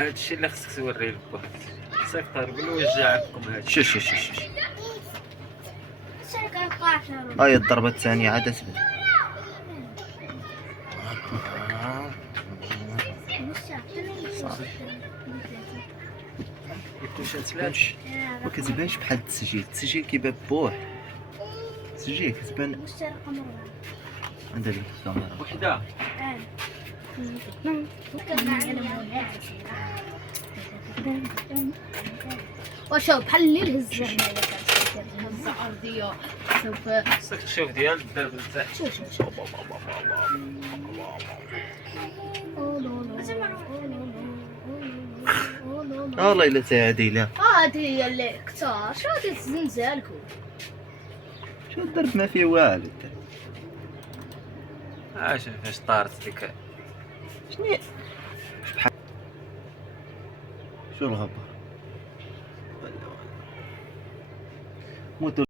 هادشي اللي خصك توريه لباك. خصك تهرب له وجع عندكم هادشي. شش. هاي الضربة الثانية عاد اسبل. صافي كتبانش ما كتبانش بحال التسجيل كيبان بوح. التسجيل كتبان عندها ديك الكاميرا وحده. وشوف بحال اللي الهزه هنايا هزه ارضيه سوف خصك تشوف ديال الدرب تاعك. شوف والله الا تعاديله. هادي هي اللي كثار شو هادي الزنزالكم شو الضرب ما فيه والو. شوف فاش طارت ديك. شنو بحال شو الغبار. موتور